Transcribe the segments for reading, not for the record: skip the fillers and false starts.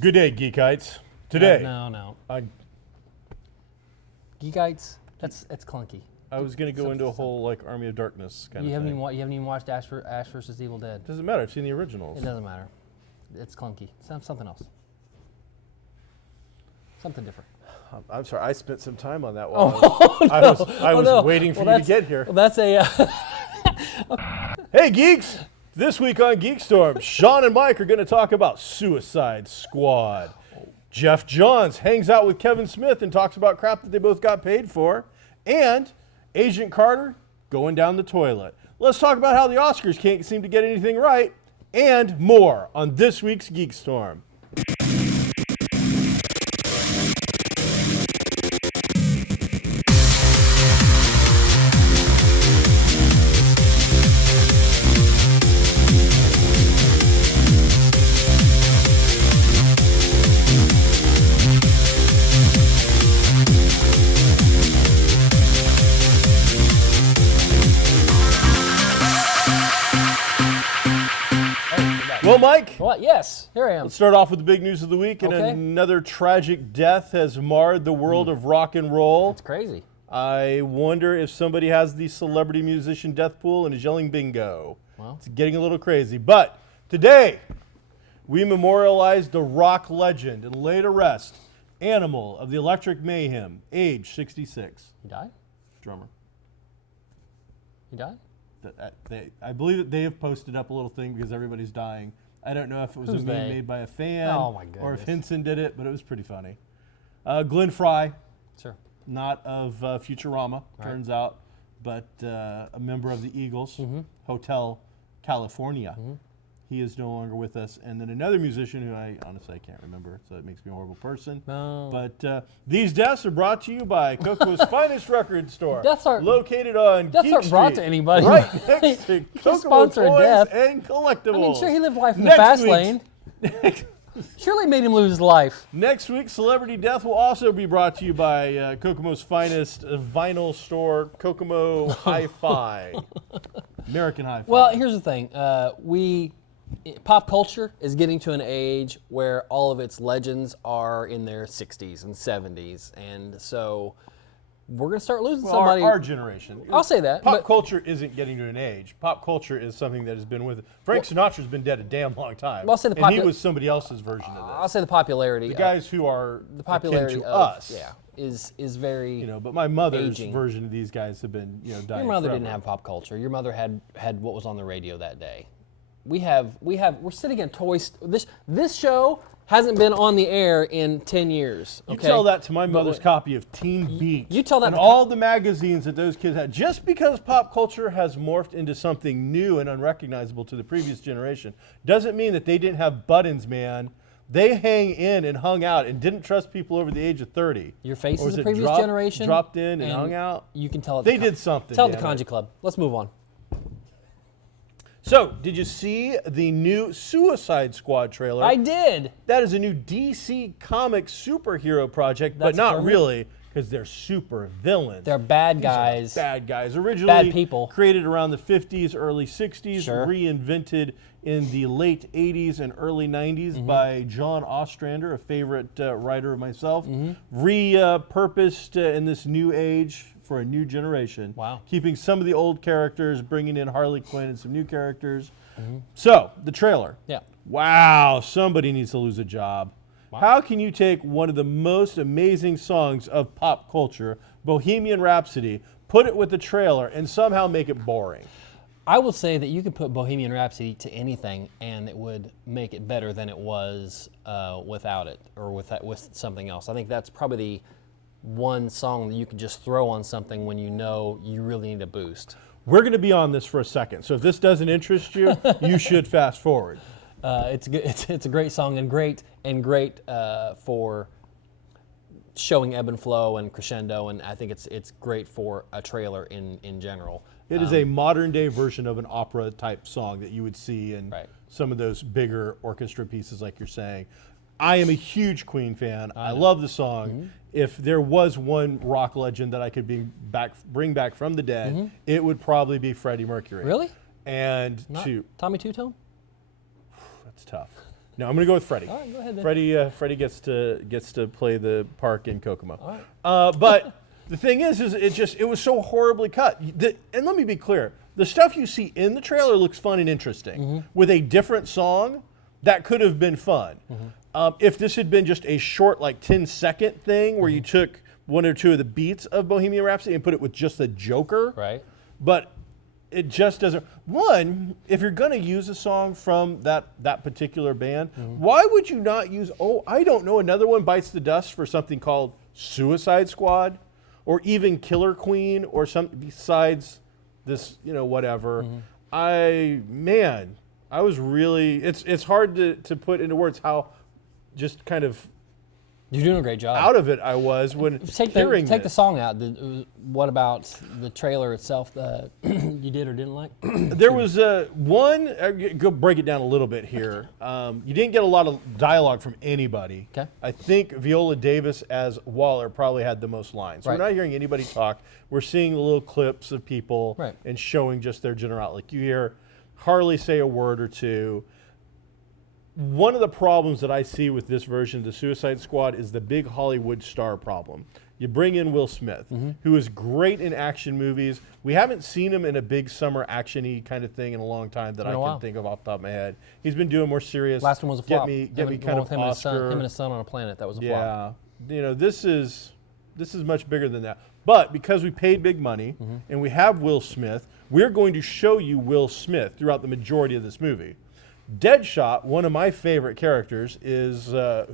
Good day, Geekites. Today, No. I Geekites. That's clunky. was going to go into a whole like Army of Darkness kind You of haven't thing. even you haven't even watched Ash vs. Evil Dead. Doesn't matter. I've seen the originals. It doesn't matter. It's clunky. Something else. Something different. I'm sorry. I spent some time on that Oh, while I was no. waiting for Well, you to get here. Well, that's a. Hey, geeks! This week on GeekStorm, Sean and Mike are going to talk about Suicide Squad. Jeff Johns hangs out with Kevin Smith and talks about crap that they both got paid for. And Agent Carter going down the toilet. Let's talk about how the Oscars can't seem to get anything right and more on this week's GeekStorm. Well, Mike, What? Yes. Here I am. let's start off with the big news of the week. And Okay. another tragic death has marred the world of rock and roll. It's crazy. I wonder if somebody has the celebrity musician Deadpool and is yelling bingo. Well. It's getting a little crazy. But today, we memorialize the rock legend and lay to rest Animal of the Electric Mayhem, age 66. He died. Drummer. He died. I believe that they have posted up a little thing because everybody's dying. I don't know if it was Who's a meme they? made by a fan Oh, my or if goodness. Henson did it, but it was pretty funny. Glenn Fry, Sure. not of Futurama, Right. turns out, but a member of the Eagles, Mm-hmm. Hotel California. He is no longer with us. And then another musician who I honestly can't remember, so it makes me a horrible person. No. But these deaths are brought to you by Kokomo's finest record store, Deaths aren't- located on deaths Geek aren't brought Street, to anybody. right next to You can't Kokomo sponsor a Toys death. and Collectibles. I mean, sure, he lived life in the Next fast week's- lane. Surely made him lose his life. Next week's Celebrity Death will also be brought to you by Kokomo's finest vinyl store, Kokomo Hi-Fi. American Hi-Fi. Well, here's the thing. Pop culture is getting to an age where all of its legends are in their 60s and 70s, and so we're gonna start losing Well, somebody. our generation. I'll say that, Pop but- culture isn't getting to an age. Pop culture is something that has been with it. Frank Sinatra's been dead a damn long time. I'll say the and he popu- was somebody else's version of I'll this. say the popularity. The guys who are the popularity akin to of us. is very. You know, but my mother's aging. version of these guys have been, dying Your mother forever. didn't have pop culture. Your mother had what was on the radio that day. We're sitting at this show hasn't been on the air in 10 years. You Okay? tell that to my mother's copy of Teen Beat. you tell that and to- all the magazines that those kids had. Just because pop culture has morphed into something new and unrecognizable to the previous generation doesn't mean that they didn't have buttons, man. They hang in and hung out and didn't trust people over the age of 30. Your face Or is was the it previous generation. dropped in and hung out. You can tell it. They did something, Tell it the damn it. Kanji Club. Let's move on. So, did you see the new Suicide Squad trailer? I did. That is a new DC Comics superhero project, but That's not correct. really, because they're super villains. They're bad guys. Bad guys. Originally Bad people. created around the 50s, early 60s, Sure. reinvented in the late 80s and early 90s Mm-hmm. by John Ostrander, a favorite writer of myself. Repurposed in this new age for a new generation. Wow. Keeping some of the old characters, bringing in Harley Quinn and some new characters. Mm-hmm. So, the trailer. Yeah. Wow, somebody needs to lose a job. How can you take one of the most amazing songs of pop culture, Bohemian Rhapsody, put it with the trailer, and somehow make it boring? I will say that you could put Bohemian Rhapsody to anything, and it would make it better than it was without it, or with something else. I think that's probably the one song that you could just throw on something when you know you really need a boost. We're going to be on this for a second, so if this doesn't interest you, you should fast forward. It's good. It's a great song and great for showing ebb and flow and crescendo, and I think it's great for a trailer in general. It is a modern-day version of an opera-type song that you would see in Right. some of those bigger orchestra pieces, like you're saying. I am a huge Queen fan. I love the song. If there was one rock legend that I could bring back from the dead, it would probably be Freddie Mercury. Really? And Not to Tommy Two Tone? that's tough. No, I'm going to go with Freddie. All right, go ahead then. Freddie gets to play the park in Kokomo. All right. But the thing is it was so horribly cut. And let me be clear, the stuff you see in the trailer looks fun and interesting. With a different song, that could have been fun. If this had been just a short, like 10-second thing where you took one or two of the beats of Bohemian Rhapsody and put it with just the Joker, Right. but it just doesn't. One, if you're going to use a song from that particular band, why would you not use, I don't know, another one bites the dust for something called Suicide Squad or even Killer Queen or something besides this, whatever. I was really, it's hard to put into words how just kind of You're doing a great job. out of it I was when Take hearing the this. song out. What about the trailer itself that you did or didn't like? There was one, go break it down a little bit here. You didn't get a lot of dialogue from anybody. Okay. I think Viola Davis as Waller probably had the most lines. So Right. we're not hearing anybody talk. We're seeing little clips of people Right. and showing just their general. Like you hear Harley say a word or two. One of the problems that I see with this version of the Suicide Squad is the big Hollywood star problem. You bring in Will Smith, who is great in action movies. We haven't seen him in a big summer action-y kind of thing in a long time that I can think of off the top of my head. He's been doing more serious. Last one was a flop. Get me kind of him Oscar. him and his son on a planet. That was a flop. Yeah, this is much bigger than that. But because we paid big money and we have Will Smith, we're going to show you Will Smith throughout the majority of this movie. Deadshot, one of my favorite characters, is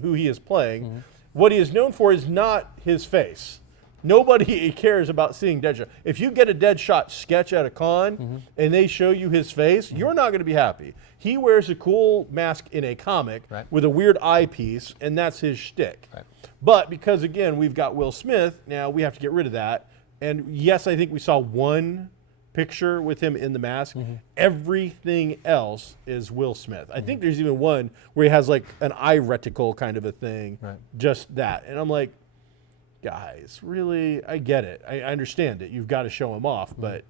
who he is playing. What he is known for is not his face. Nobody cares about seeing Deadshot. If you get a Deadshot sketch at a con and they show you his face, you're not going to be happy. He wears a cool mask in a comic with a weird eyepiece, and that's his shtick. Right. But because, again, we've got Will Smith, now we have to get rid of that. And yes, I think we saw one picture with him in the mask. Everything else is Will Smith. I think there's even one where he has like an eye reticle kind of a thing. Right. Just that. And I'm like, guys, really? I get it. I understand it. You've got to show him off, but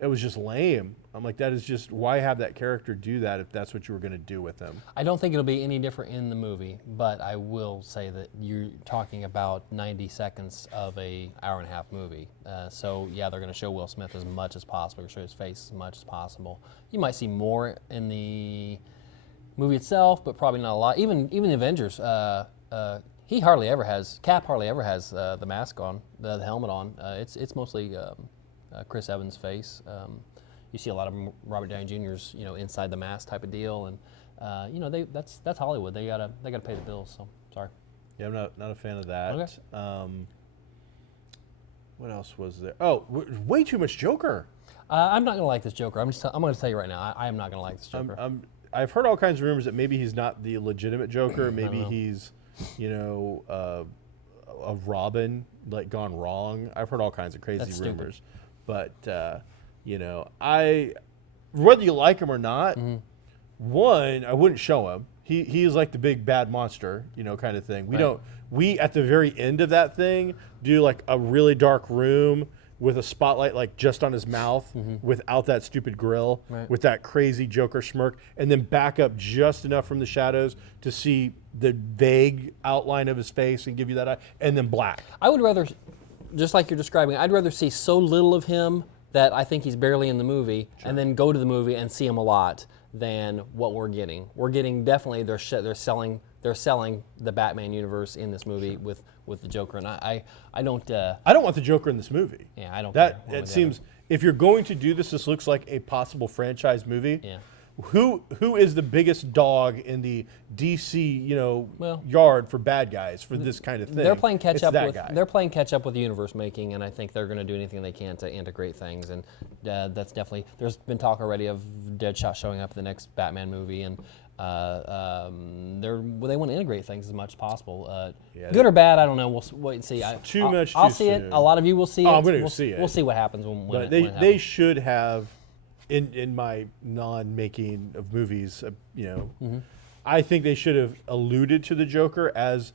it was just lame. I'm like, that is just, why have that character do that if that's what you were going to do with him? I don't think it'll be any different in the movie, but I will say that you're talking about 90 seconds of a hour-and-a-half movie. So yeah, they're going to show Will Smith as much as possible, show his face as much as possible. You might see more in the movie itself, but probably not a lot. Even the Avengers, he hardly ever has, Cap hardly ever has the mask on, the helmet on. It's mostly Chris Evans' face. You see a lot of Robert Downey Jr.'s, inside the mask type of deal, and that's Hollywood. They gotta pay the bills. So sorry. Yeah, I'm not a fan of that. Okay. What else was there? Oh, way too much Joker. I'm not gonna like this Joker. I'm gonna tell you right now. I am not gonna like this Joker. I've heard all kinds of rumors that maybe he's not the legitimate Joker. Maybe he's, a Robin like gone wrong. I've heard all kinds of crazy That's rumors, but whether you like him or not, one, I wouldn't show him. He is like the big bad monster, kind of thing. We at the very end of that thing do like a really dark room with a spotlight like just on his mouth without that stupid grill, with that crazy Joker smirk, and then back up just enough from the shadows to see the vague outline of his face and give you that eye, and then black. I would rather, just like you're describing, I'd rather see so little of him that I think he's barely in the movie, and then go to the movie and see him a lot than what we're getting. We're getting definitely they're selling the Batman universe in this movie with the Joker, and I don't want the Joker in this movie. Yeah, I don't. That care it seems if you're going to do this, this looks like a possible franchise movie. Yeah. Who is the biggest dog in the DC yard for bad guys for this kind of thing? They're playing catch up with guy. they're playing catch up with the universe making, and I think they're going to do anything they can to integrate things. And that's definitely, there's been talk already of Deadshot showing up in the next Batman movie, and they want to integrate things as much as possible. Good or bad, I don't know. We'll wait and see. I'll see it. A lot of you will see it. I'm going to see it. We'll see what happens when but it happens. They should have. In my non-making of movies, I think they should have alluded to the Joker as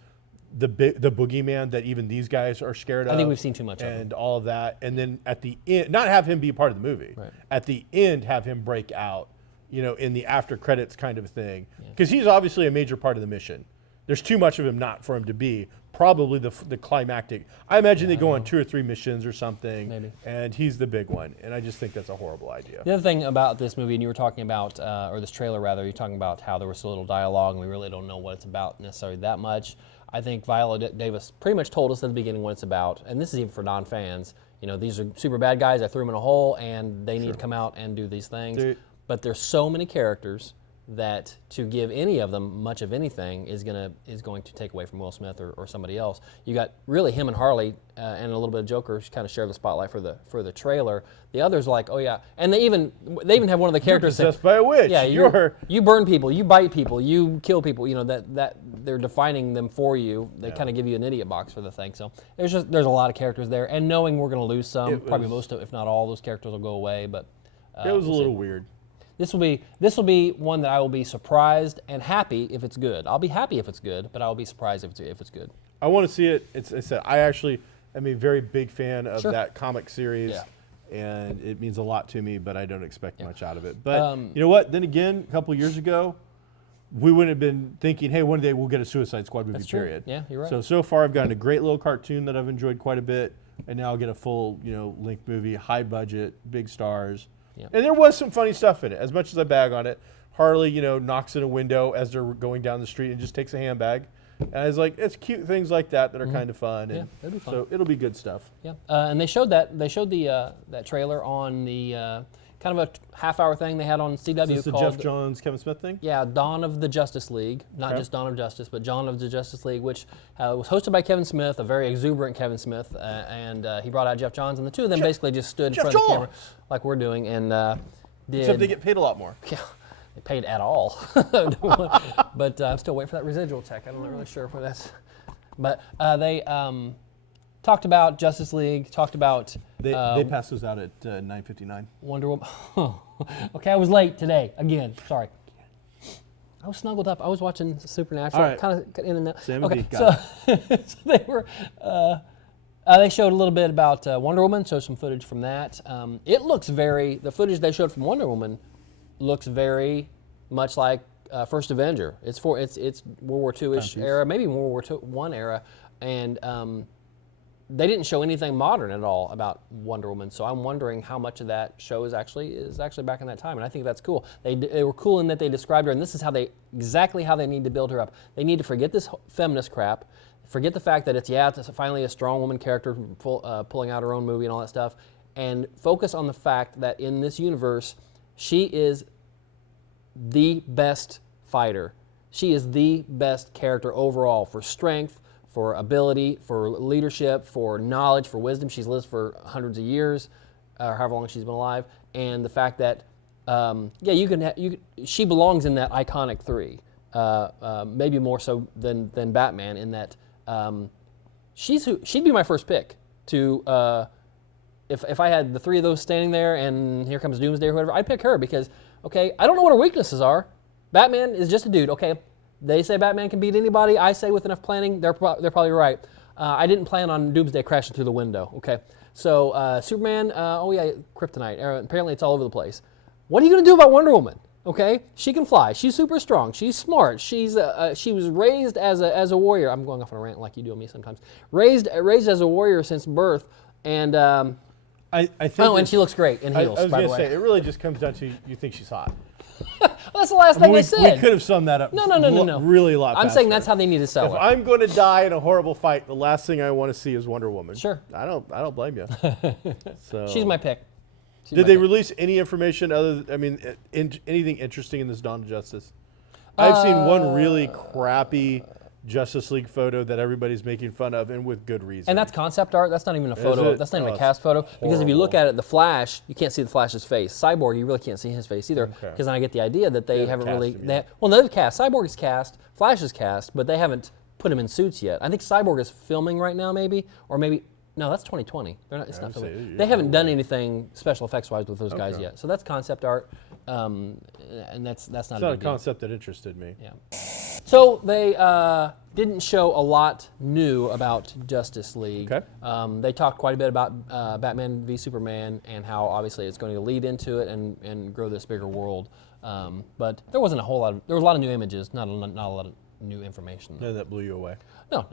the boogeyman that even these guys are scared of. I think we've seen too much of and all of that. And then at the end, not have him be part of the movie. Right. At the end, have him break out in the after credits kind of thing, because he's obviously a major part of the mission. There's too much of him not for him to be probably the climactic. I imagine they go on 2 or 3 missions or something, Maybe. and he's the big one. And I just think that's a horrible idea. The other thing about this movie, and you were talking about, or this trailer rather, you're talking about how there was so little dialogue, and we really don't know what it's about necessarily that much. I think Viola Davis pretty much told us at the beginning what it's about, and this is even for non-fans. These are super bad guys. I threw them in a hole, and they need to come out and do these things. But there's so many characters that to give any of them much of anything is going to take away from Will Smith or somebody else. You got really him and Harley and a little bit of Joker kind of share the spotlight for the trailer. The others like, oh yeah, and they even have one of the characters You're possessed by a witch. Yeah, you burn people, you bite people, you kill people. That they're defining them for you. They kind of give you an idiot box for the thing. So there's a lot of characters there, and knowing we're going to lose some, probably most of, if not all, those characters will go away. But it was a little weird. This will be one that I will be surprised and happy if it's good. I'll be happy if it's good, but I'll be surprised if it's good. I want to see it. I actually am a very big fan of that comic series, and it means a lot to me, but I don't expect much out of it. But you know what? Then again, a couple years ago, we wouldn't have been thinking, hey, one day we'll get a Suicide Squad movie, period. Yeah, you're right. So far I've gotten a great little cartoon that I've enjoyed quite a bit, and now I'll get a full, length movie, high budget, big stars. Yep. And there was some funny stuff in it, as much as I bag on it. Harley, knocks in a window as they're going down the street and just takes a handbag. And I was like, it's cute things like that are kind of fun. And it'll be fun. So it'll be good stuff. Yeah, and they showed the trailer on the kind of a half-hour thing they had on CW Is this the called Jeff Johns, Kevin Smith thing? Yeah, Dawn of the Justice League. Not just Dawn of Justice, but Dawn of the Justice League, which was hosted by Kevin Smith, a very exuberant Kevin Smith, and he brought out Jeff Johns, and the two of them basically just stood in front of the camera like we're doing, and except they get paid a lot more. Yeah, they paid at all. But I'm still waiting for that residual check. I'm not really sure where that's. But they talked about Justice League, talked about... They passed those out at 9:59. Wonder Woman. Okay, I was late today. Again, sorry. I was snuggled up. I was watching Supernatural. All right. Kind of in and out. Same okay, so they were... they showed a little bit about Wonder Woman, showed some footage from that. It looks the footage they showed from Wonder Woman looks very much like First Avenger. It's World War II-ish era, maybe World War I era, and they didn't show anything modern at all about Wonder Woman. So I'm wondering how much of that show is actually back in that time, and I think that's cool. They were cool in that they described her, and this is exactly how they need to build her up. They need to forget this feminist crap. Forget the fact that it's finally a strong woman character pulling out her own movie and all that stuff, and focus on the fact that in this universe, she is the best fighter. She is the best character overall for strength, for ability, for leadership, for knowledge, for wisdom. She's lived for hundreds of years, or however long she's been alive, and the fact that she belongs in that iconic 3, maybe more so than Batman in that. She'd be my first pick to if I had the 3 of those standing there and here comes Doomsday or whatever, I'd pick her because I don't know what her weaknesses are. Batman is just a dude. Okay, they say Batman can beat anybody. I say with enough planning, they're probably right. I didn't plan on Doomsday crashing through the window. Okay, so Superman. Kryptonite. Apparently, it's all over the place. What are you gonna do about Wonder Woman? Okay, she can fly. She's super strong. She's smart. She was raised as a warrior. I'm going off on a rant like you do on me sometimes. Raised as a warrior since birth, and I think. Oh, and she looks great in heels. I was by going the to way. say it really just comes down to you think she's hot. Well, that's the last thing I said. We could have summed that up. No. Really a lot. I'm saying that's how they need to sell If it. I'm going to die in a horrible fight, the last thing I want to see is Wonder Woman. Sure. I don't blame you. So She's my pick. Did they release any information anything interesting in this Dawn of Justice? I've seen one really crappy Justice League photo that everybody's making fun of, and with good reason. And that's concept art. That's not even a photo. That's not even a cast photo. Because if you look at it, the Flash, you can't see the Flash's face. Cyborg, you really can't see his face either. Because then I get the idea that they haven't really. They've cast. Cyborg is cast. Flash is cast, but they haven't put him in suits yet. I think Cyborg is filming right now, maybe, or maybe. No, that's 2020. It's not filming. They haven't done anything special effects wise with those guys yet. So that's concept art, and that's not. It's not a concept that interested me. Yeah. So they didn't show a lot new about Justice League. Okay. They talked quite a bit about Batman v Superman and how obviously it's going to lead into it and grow this bigger world. But there wasn't a whole lot. There was a lot of new images, not a lot of new information. No, that blew you away. No.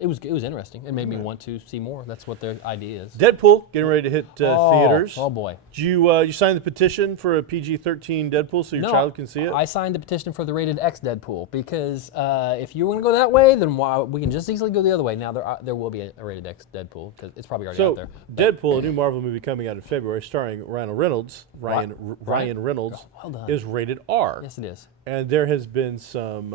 It was interesting. It made me want to see more. That's what their idea is. Deadpool getting ready to hit theaters. Oh boy! Did you sign the petition for a PG-13 Deadpool so your child can see it? I signed the petition for the rated X Deadpool because if you want to go that way, then we can just easily go the other way. Now there will be a rated X Deadpool because it's probably already out there. Deadpool, a new Marvel movie coming out in February, starring Ryan Reynolds. Ryan Reynolds well done. is rated R. Yes, it is. And there has been some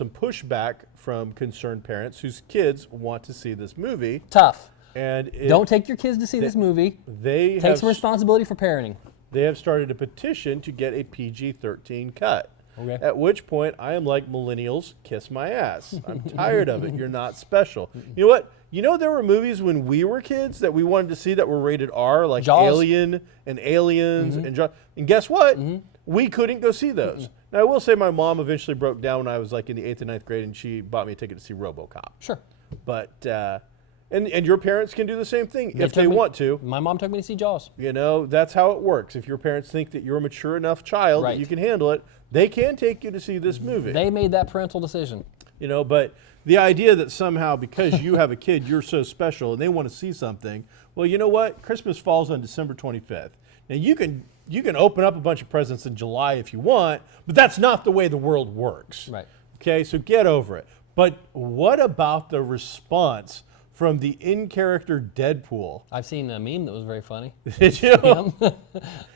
pushback from concerned parents whose kids want to see this movie. Tough. And Don't take your kids to see this movie. Take some responsibility for parenting. They have started a petition to get a PG-13 cut. Okay. At which point, I am like, millennials, kiss my ass. I'm tired of it. You're not special. You know what? You know there were movies when we were kids that we wanted to see that were rated R, like Jaws? Alien and Aliens and Jaws. And guess what? We couldn't go see those. Now, I will say my mom eventually broke down when I was like in the 8th and 9th grade, and she bought me a ticket to see RoboCop. Sure. But, and your parents can do the same thing if they want to. My mom took me to see Jaws. You know, that's how it works. If your parents think that you're a mature enough child that you can handle it, they can take you to see this movie. They made that parental decision. You know, but the idea that somehow because you have a kid, you're so special and they want to see something, well, you know what? Christmas falls on December 25th. Now, you can open up a bunch of presents in July if you want, but that's not the way the world works. Right. Okay, so get over it. But what about the response from the in-character Deadpool? I've seen a meme that was very funny. Did you?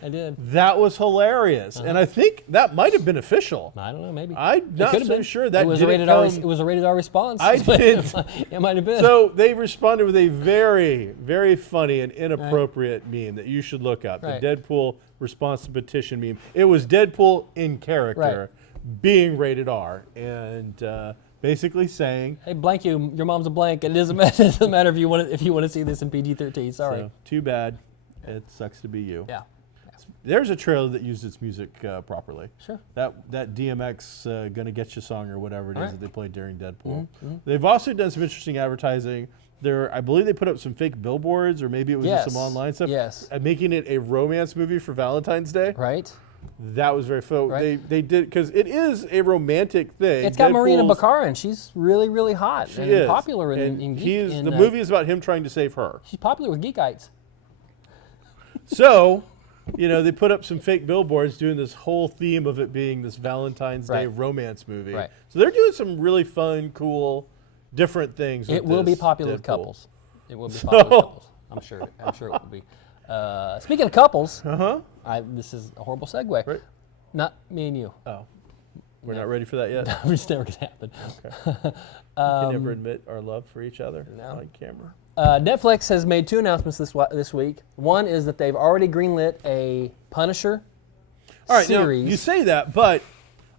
I did. That was hilarious, and I think that might have been official. I don't know, maybe. I'm not so sure that it was a rated R. It was a rated R response. I did. It might have been. So they responded with a very, very funny and inappropriate meme that you should look up. Right. The Deadpool response to petition meme. It was Deadpool in character being rated R, and basically saying, "Hey, blank you. Your mom's a blank. It doesn't matter. It doesn't matter if you want to see this in PG-13. Sorry. So, too bad. It sucks to be you." Yeah. There's a trailer that used its music properly. Sure. That DMX Gonna Get You song or whatever it is that they played during Deadpool. Mm-hmm. They've also done some interesting advertising. I believe they put up some fake billboards, or maybe it was just some online stuff. Yes. Making it a romance movie for Valentine's Day. Right. That was very fun. Right. They did, because it is a romantic thing. It's got Marina Baccarin. She's really, really hot She and is. popular in And geek. the movie is about him trying to save her. She's popular with Geekites. So, they put up some fake billboards doing this whole theme of it being this Valentine's Day romance movie. Right. So they're doing some really fun, cool, different things. It will be popular with Deadpool. couples. It will be popular with couples. I'm sure it will be. Speaking of couples, this is a horrible segue. Right. Not me and you. Oh, we're not ready for that yet. It's never gonna happen. Okay. We can never admit our love for each other on camera. Netflix has made 2 announcements this week. One is that they've already greenlit a Punisher series. Now, you say that, but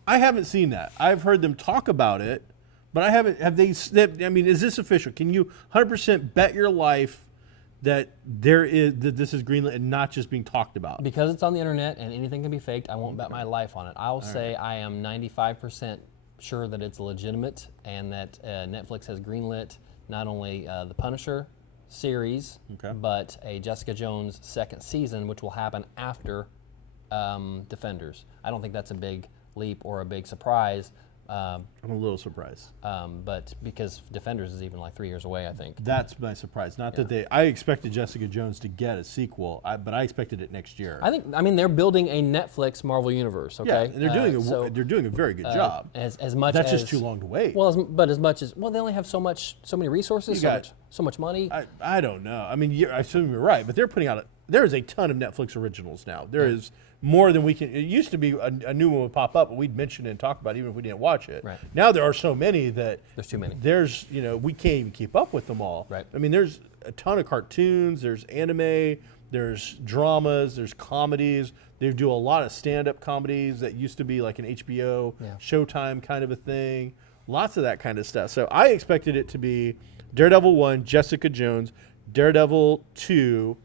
I haven't seen that. I've heard them talk about it, but I haven't. Have they? I mean, is this official? Can you 100% bet your life that this is greenlit and not just being talked about? Because it's on the internet and anything can be faked, I won't bet my life on it. I'll say I am 95% sure that it's legitimate and that Netflix has greenlit not only the Punisher series, but a Jessica Jones 2nd season, which will happen after Defenders. I don't think that's a big leap or a big surprise. I'm a little surprised. But because Defenders is even like 3 years away, I think. That's my surprise. Not that I expected Jessica Jones to get a sequel, but I expected it next year. I mean, they're building a Netflix Marvel universe. Okay. Yeah, and they're doing a very good job. As much that's as just too long to wait. Well, they only have so many resources, so much money. I don't know. I mean, I assume you're right, but they're putting out there is a ton of Netflix originals now. There is more than we can. It used to be a new one would pop up, and we'd mention it and talk about it even if we didn't watch it. Right. Now there are so many that there's too many. We can't even keep up with them all. Right. I mean, there's a ton of cartoons. There's anime. There's dramas. There's comedies. They do a lot of stand-up comedies that used to be like an HBO, Showtime kind of a thing. Lots of that kind of stuff. So I expected it to be Daredevil 1, Jessica Jones, Daredevil 2,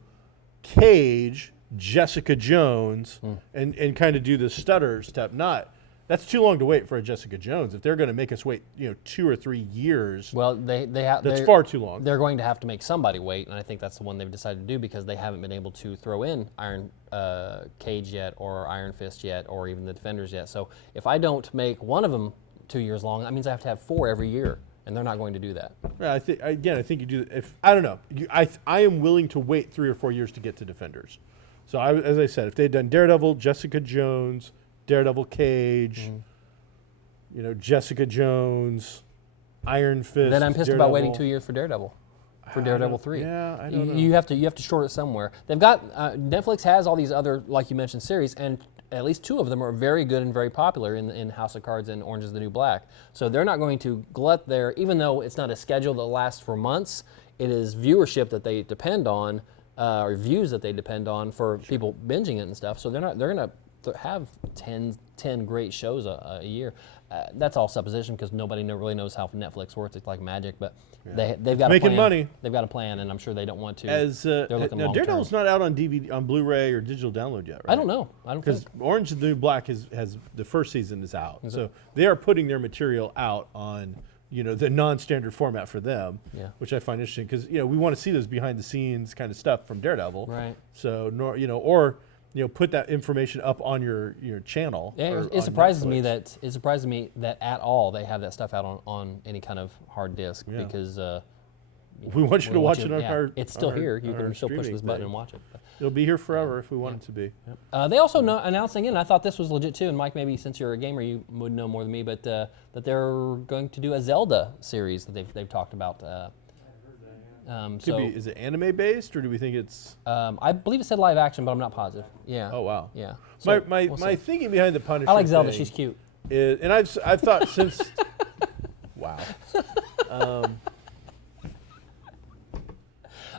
Cage, Jessica Jones, and kind of do the stutter step. Not that's too long to wait for a Jessica Jones. If they're going to make us wait, 2 or 3 years, Well, that's far too long. They're going to have to make somebody wait, and I think that's the one they've decided to do because they haven't been able to throw in Iron Cage yet, or Iron Fist yet, or even the Defenders yet. So if I don't make one of them 2 years long, that means I have to have 4 every year, and they're not going to do that. Yeah, I think you do. If I don't know, I am willing to wait 3 or 4 years to get to Defenders. So as I said, if they'd done Daredevil, Jessica Jones, Daredevil Cage, Jessica Jones, Iron Fist. Then I'm pissed Daredevil. about waiting 2 years for Daredevil. For Daredevil 3. Yeah, I don't know. You have to short it somewhere. They've got Netflix has all these other, like you mentioned, series, and at least 2 of them are very good and very popular in House of Cards and Orange is the New Black. So they're not going to glut their, even though it's not a schedule that lasts for months, it is viewership that they depend on, or views that they depend on for people binging it and stuff. So they're going to have 10 great shows a year. That's all supposition because nobody really knows how Netflix works. It's like magic, but they've got making a plan. money. They've got a plan, and I'm sure they don't want to. They're looking now long Daredevil's term. not out on DVD, on Blu-ray or digital download yet, right? I don't know. I don't Because think. Orange is the New Black has the first season is out, so they are putting their material out on the non-standard format for them, which I find interesting because we want to see those behind-the-scenes kind of stuff from Daredevil, Right. So or put that information up on your channel. Yeah, it surprises me that at all they have that stuff out on any kind of hard disk because we want you to watch it on our. It's still here. You our can still push streaming this button thing. and watch it. It'll be here forever if we want it to be. They also announced again. I thought this was legit too. And Mike, maybe since you're a gamer, you would know more than me. But that they're going to do a Zelda series that they've talked about. Is it anime based or do we think it's? I believe it said live action, but I'm not positive. Yeah. Oh wow. Yeah. So my we'll see. thinking behind the Punisher. I like Zelda. thing She's cute. Is, and I've thought since. Wow.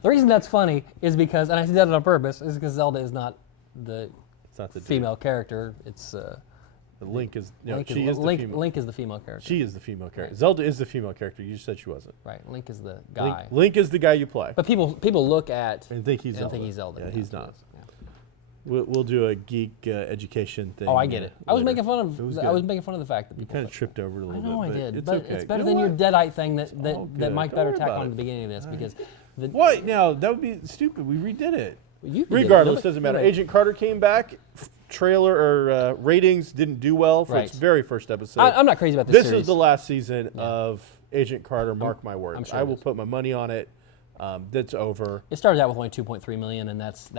The reason that's funny is because, and I did that on purpose, is because Zelda is not the It's not the female character. It's The Link is. Link, she is, is Link, the female. Link is the female character. She is the female character. Right. Zelda is the female character. You just said she wasn't. Right. Link is the guy. Link is the guy you play. But people look at And think he's and Zelda. Zelda. Yeah, he's not. Yeah. We'll do a geek education thing. Oh, I get it. I was later. making fun It was of. I good. was making fun of the fact that You people. kind of tripped over it a I little know bit. I did, It's but okay. it's better You know than your what? Deadite thing all that good. Mike Don't better worry tack about on it. at the beginning of this because the, What? Now that would be stupid. We redid it. you Regardless, did it. doesn't matter. Nobody- Agent Carter came back. Trailer or ratings didn't do well for its Right. very first episode. I'm not crazy about this This series. is the last season of Agent Carter. Mark my words. I'm sure I it will is. put my money on it. That's over. It started out with only 2.3 million, and that's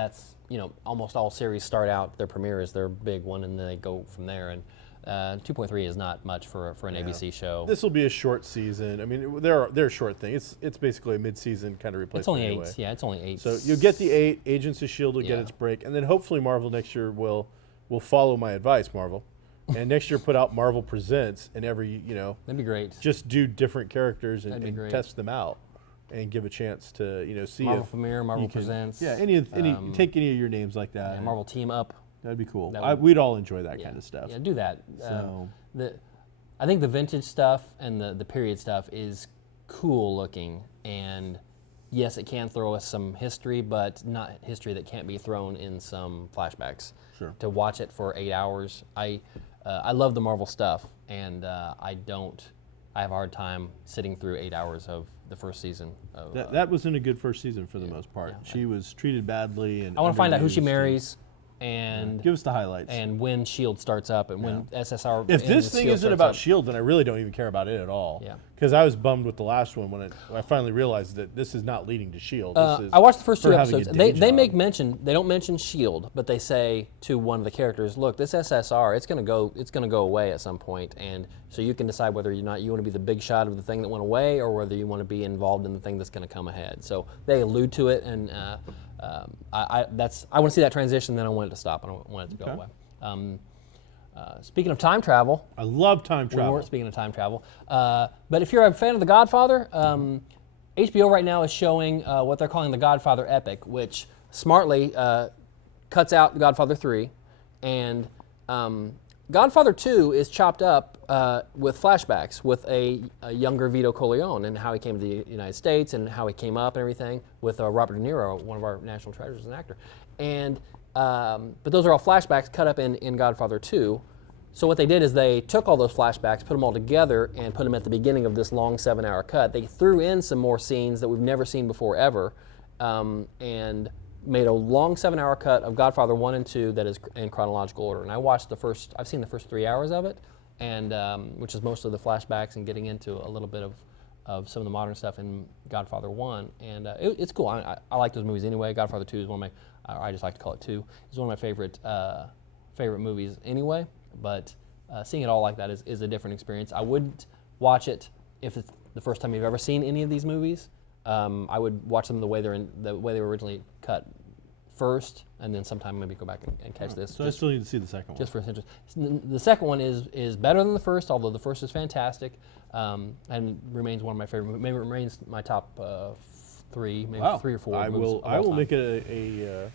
almost all series start out. Their premiere is their big one, and then they go from there. And 2.3 is not much for an ABC show. This will be a short season. I mean, they're a short thing. It's basically a mid-season kind of replacement. It's only 8. anyway. Yeah, it's only 8. So you'll get the 8. Agents of Shield will get Yeah. its break, and then hopefully Marvel next year will follow my advice, Marvel, and next year put out Marvel Presents, and every That'd be great. just do different characters That'd be and great. test them out, and give a chance to see Marvel if Premiere, Marvel you can- Presents. Yeah, any take any of your names like that. Yeah, Marvel Team Up. That'd be cool. That would- We'd all enjoy that kind of stuff. Yeah, do that. So- I think the vintage stuff and the period stuff is cool looking, and yes, it can throw us some history, but not history that can't be thrown in some flashbacks. Sure. To watch it for 8 hours, I love the Marvel stuff, and I have a hard time sitting through 8 hours of the first season. Of, That wasn't a good first season for the most part. yeah. She was treated badly, and I want to find out who she underused, marries, and Give us the highlights. and when Shield starts up, and when SSR. If and this thing Shield isn't starts about up. Shield, then I really don't even care about it at all. Yeah. Because I was bummed with the last one when I finally realized that this is not leading to Shield. This is I watched the first 2 her having a episodes. day They job. make mention. They don't mention Shield, but they say to one of the characters, "Look, this SSR, it's going to go away at some point, and so you can decide whether or not you want to be the big shot of the thing that went away, or whether you want to be involved in the thing that's going to come ahead." So they allude to it, and I want to see that transition. Then I want it to stop. I don't want it to go away. Speaking of time travel. I love time We travel. weren't speaking of time travel. But if you're a fan of The Godfather, HBO right now is showing what they're calling the Godfather Epic, which smartly cuts out The Godfather 3. And Godfather 2 is chopped up with flashbacks with a younger Vito Corleone and how he came to the United States and how he came up and everything with Robert De Niro, one of our national treasures as an actor. And but those are all flashbacks cut up in Godfather 2. So what they did is they took all those flashbacks, put them all together, and put them at the beginning of this long 7-hour cut. They threw in some more scenes that we've never seen before ever, and made a long 7-hour cut of Godfather 1 and 2 that is in chronological order. And I've seen the first 3 hours of it, and which is most of the flashbacks and getting into a little bit of some of the modern stuff in Godfather 1. And it's cool. I like those movies anyway. Godfather 2 is one of my, I just like to call it 2. It's one of my favorite movies anyway. But seeing it all like that is a different experience. I wouldn't watch it if it's the first time you've ever seen any of these movies. I would watch them the way they were originally cut first, and then sometime maybe go back and catch this. So I still need to see the second one. Just for interest. The second one is better than the first, although the first is fantastic, and remains one of my favorite. Maybe it remains my top 3, maybe 3 or 4. I will make it a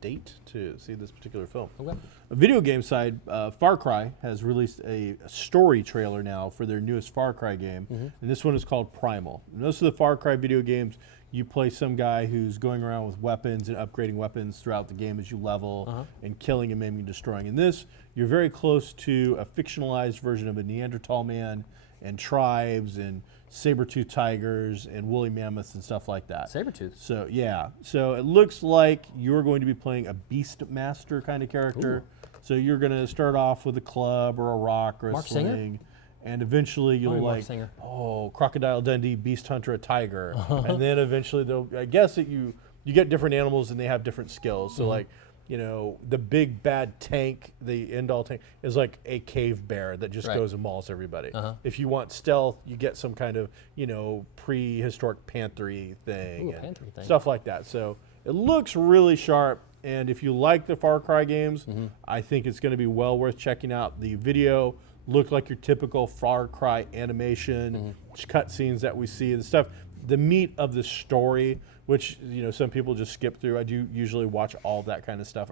date to see this particular film. Okay. A video game side, Far Cry has released a story trailer now for their newest Far Cry game, and this one is called Primal. And most of the Far Cry video games, you play some guy who's going around with weapons and upgrading weapons throughout the game as you level and killing and maiming and destroying. In this, you're very close to a fictionalized version of a Neanderthal man and tribes and saber-toothed tigers and woolly mammoths and stuff like that. Saber-tooth. So yeah, so it looks like you're going to be playing a beast master kind of character. Ooh. So you're going to start off with a club or a rock or a Mark sling, Singer? and eventually you'll Mark like, Singer. Crocodile Dundee, beast hunter, a tiger, and then eventually they'll. I guess that you get different animals and they have different skills. So like, the big bad tank, the end-all tank, is like a cave bear that just goes and mauls everybody. If you want stealth, you get some kind of, prehistoric panther-y thing, and stuff like that. So it looks really sharp, and if you like the Far Cry games, I think it's going to be well worth checking out. The video looked like your typical Far Cry animation, cutscenes that we see, and stuff. The meat of the story, which some people just skip through. I do usually watch all that kind of stuff.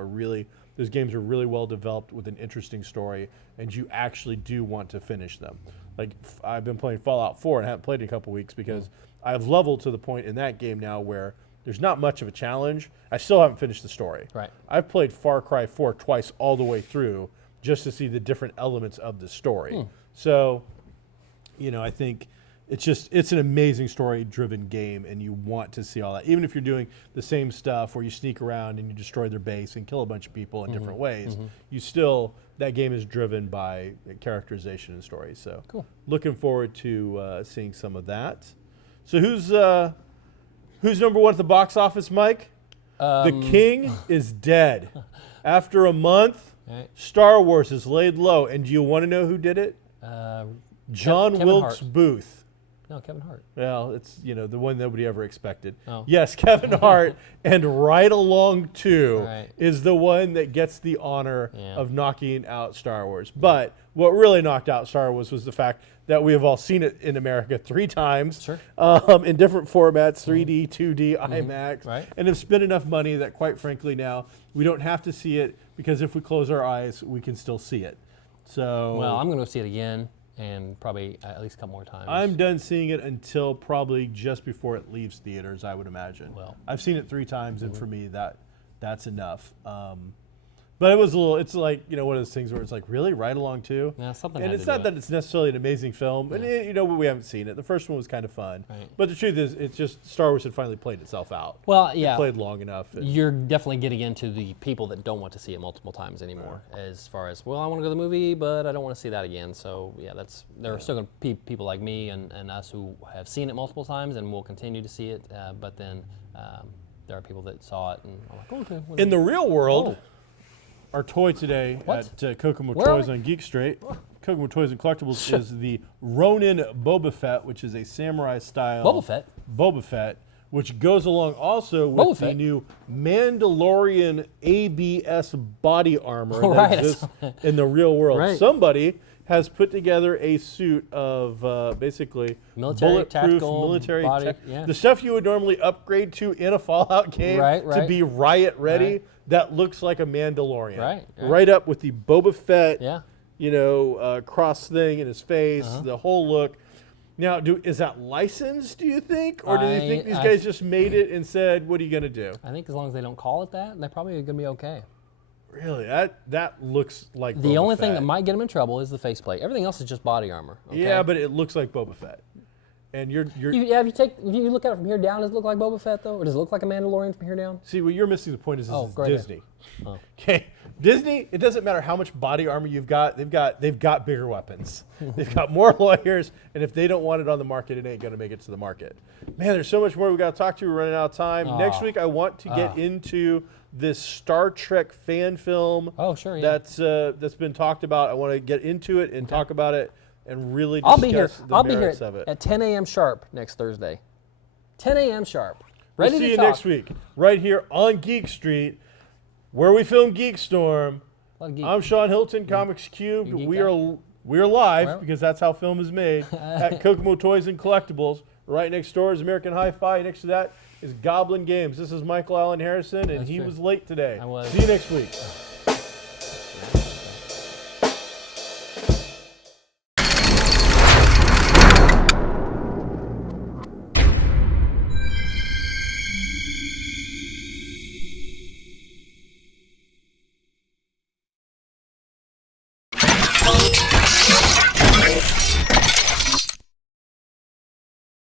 Those games are really well developed with an interesting story, and you actually do want to finish them. Like I've been playing Fallout 4 and I haven't played in a couple weeks because I've leveled to the point in that game now where there's not much of a challenge. I still haven't finished the story. Right. I've played Far Cry 4 twice all the way through just to see the different elements of the story. So, I think it's an amazing story-driven game, and you want to see all that. Even if you're doing the same stuff where you sneak around and you destroy their base and kill a bunch of people in different ways, that game is driven by characterization and story. So looking forward to seeing some of that. So who's number one at the box office, Mike? The King is dead. After a month, Star Wars is laid low. And do you want to know who did it? John Kevin Wilkes Hart. Booth. No, Kevin Hart. Well, it's the one nobody ever expected. Oh. Yes, Kevin Hart, and Ride Along 2 Right. is the one that gets the honor of knocking out Star Wars. But what really knocked out Star Wars was the fact that we have all seen it in America 3 times in different formats, 3D, 2D, IMAX, and have spent enough money that, quite frankly, now we don't have to see it because if we close our eyes, we can still see it. So, well, I'm going to go see it again. And probably at least a couple more times. I'm done seeing it until probably just before it leaves theaters, I would imagine. Well, I've seen it 3 times, and for me, that's enough. But it's like, one of those things where it's like, really? Ride Along 2? Yeah, something. And it's not that it's necessarily an amazing film, and we haven't seen it. The first one was kind of fun. Right. But the truth is, it's just Star Wars had finally played itself out. Well, yeah. It played long enough. You're definitely getting into the people that don't want to see it multiple times anymore. As far as, I want to go to the movie, but I don't want to see that again. So, there are still going to be people like me and us who have seen it multiple times and will continue to see it. But then there are people that saw it and are like, okay. In the real world, our toy today at Kokomo Toys on Geek Street, Kokomo Toys and Collectibles, is the Ronin Boba Fett, which is a samurai style Boba Fett, which goes along also with the new Mandalorian ABS body armor that exists in the real world. Somebody has put together a suit of basically bulletproof military the stuff you would normally upgrade to in a Fallout game to be riot ready. That looks like a Mandalorian. Right up with the Boba Fett, cross thing in his face, the whole look. Now, is that licensed, do you think? Or do you think these guys just made it and said, what are you going to do? I think as long as they don't call it that, they're probably going to be okay. Really? That looks like The Boba only thing Fett. that might get him in trouble is the faceplate. Everything else is just body armor. Okay? Yeah, but it looks like Boba Fett. And you're If you look at it from here down, does it look like Boba Fett though, or does it look like a Mandalorian from here down? see what you're missing. The point is, Oh, it's go ahead. Disney. Oh. Okay, Disney. It doesn't matter how much body armor you've got. They've got bigger weapons. They've got more lawyers, and if they don't want it on the market, it ain't gonna make it to the market. Man, there's so much more we got to talk to. We're running out of time. Next week, I want to get into this Star Trek fan film. Oh, sure. Yeah. That's been talked about. I want to get into it and talk about it and really I'll discuss be here. the I'll be here merits of it. at 10 a.m. sharp next Thursday. 10 a.m. sharp. We'll Ready see to you talk. next week, right here on Geek Street, where we film GeekStorm. A lot of geek. I'm Sean Hilton, Comics Cubed. geek We guy? are live Well. because that's how film is made at Kokomo Toys and Collectibles. Right next door is American Hi-Fi. Next to that is Goblin Games. This is Michael Allen Harrison, and That's he true. was late today. I was. See you next week.